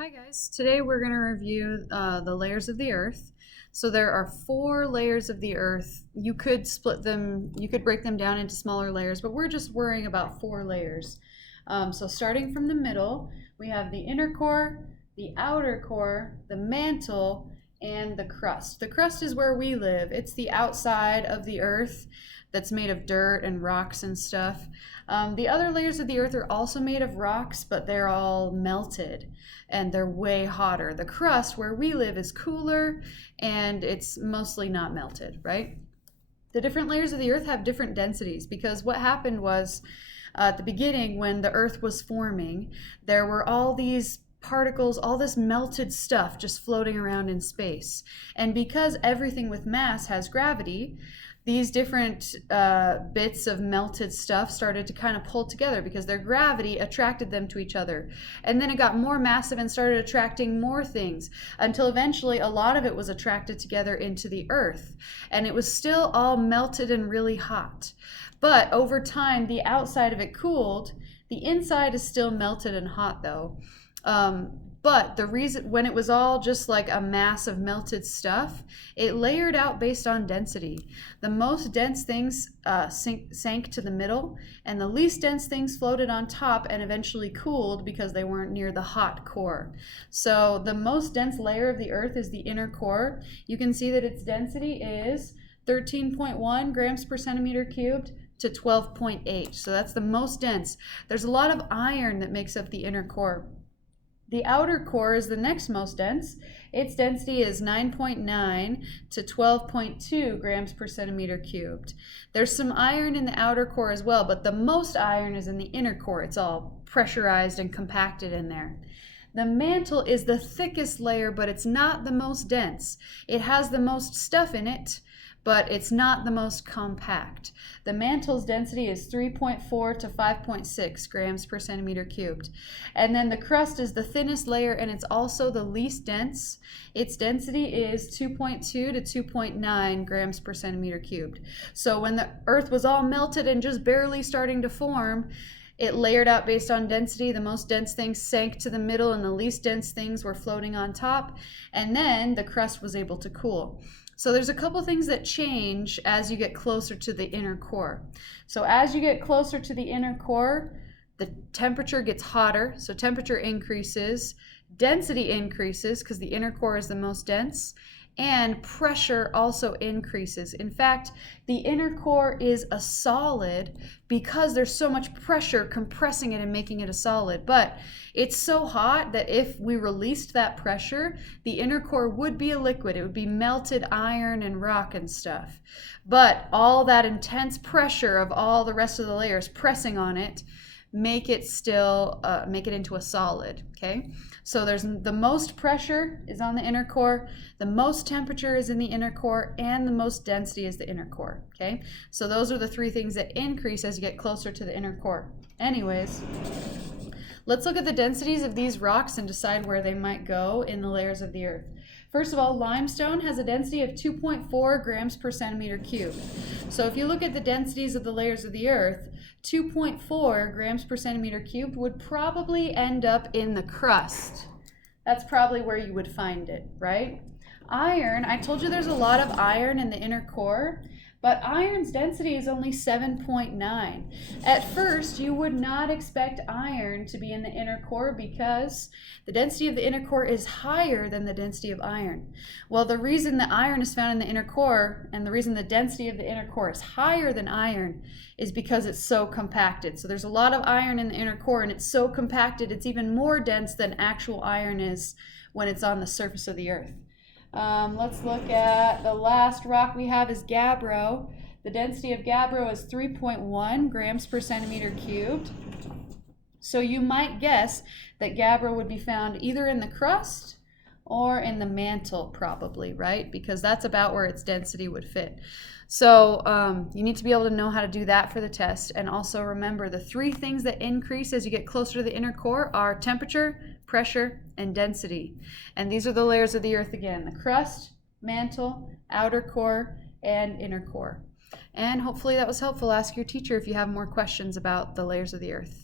Hi guys, today we're going to review the layers of the earth. So there are 4 layers of the earth. You could split them, you could break them down into smaller layers, but we're just worrying about 4 layers. So starting from the middle, we have the inner core, the outer core, the mantle, and the crust. The crust is where we live. It's the outside of the earth that's made of dirt and rocks and stuff. The other layers of the earth are also made of rocks, but they're all melted and they're way hotter. The crust where we live is cooler and it's mostly not melted, right? The different layers of the earth have different densities because what happened was at the beginning when the earth was forming, there were all these particles, all this melted stuff just floating around in space. And because everything with mass has gravity, these different bits of melted stuff started to kind of pull together because their gravity attracted them to each other. And then it got more massive and started attracting more things until eventually a lot of it was attracted together into the earth. And it was still all melted and really hot. But over time, the outside of it cooled. The inside is still melted and hot though. But the reason, when it was all just like a mass of melted stuff, it layered out based on density. The most dense things sank to the middle, and the least dense things floated on top and eventually cooled because they weren't near the hot core. So the most dense layer of the earth is the inner core. You can see that its density is 13.1 grams per centimeter cubed to 12.8. So that's the most dense. There's a lot of iron that makes up the inner core. The outer core is the next most dense. Its density is 9.9 to 12.2 grams per centimeter cubed. There's some iron in the outer core as well, but the most iron is in the inner core. It's all pressurized and compacted in there. The mantle is the thickest layer, but it's not the most dense. It has the most stuff in it, but it's not the most compact. The mantle's density is 3.4 to 5.6 grams per centimeter cubed. And then the crust is the thinnest layer and it's also the least dense. Its density is 2.2 to 2.9 grams per centimeter cubed. So when the earth was all melted and just barely starting to form, it layered out based on density. The most dense things sank to the middle and the least dense things were floating on top. And then the crust was able to cool. So there's a couple things that change as you get closer to the inner core. So as you get closer to the inner core, the temperature gets hotter, so temperature increases, density increases because the inner core is the most dense, and pressure also increases. In fact, the inner core is a solid because there's so much pressure compressing it and making it a solid. But it's so hot that if we released that pressure, the inner core would be a liquid. It would be melted iron and rock and stuff. But all that intense pressure of all the rest of the layers pressing on it make it into a solid. Okay, so there's the most pressure is on the inner core, the most temperature is in the inner core, and the most density is the inner core. Okay, so those are the 3 things that increase as you get closer to the inner core. Anyways, let's look at the densities of these rocks and decide where they might go in the layers of the earth. First of all, limestone has a density of 2.4 grams per centimeter cubed. So if you look at the densities of the layers of the earth, 2.4 grams per centimeter cubed would probably end up in the crust. That's probably where you would find it, right? Iron, I told you there's a lot of iron in the inner core, but iron's density is only 7.9. At first, you would not expect iron to be in the inner core because the density of the inner core is higher than the density of iron. Well, the reason that iron is found in the inner core and the reason the density of the inner core is higher than iron is because it's so compacted. So there's a lot of iron in the inner core and it's so compacted, it's even more dense than actual iron is when it's on the surface of the earth. Let's look at the last rock we have is gabbro. The density of gabbro is 3.1 grams per centimeter cubed. So you might guess that gabbro would be found either in the crust or in the mantle probably, right? Because that's about where its density would fit. So you need to be able to know how to do that for the test. And also remember the 3 things that increase as you get closer to the inner core are temperature, pressure, and density. And these are the layers of the earth again: the crust, mantle, outer core, and inner core. And hopefully that was helpful. Ask your teacher if you have more questions about the layers of the earth.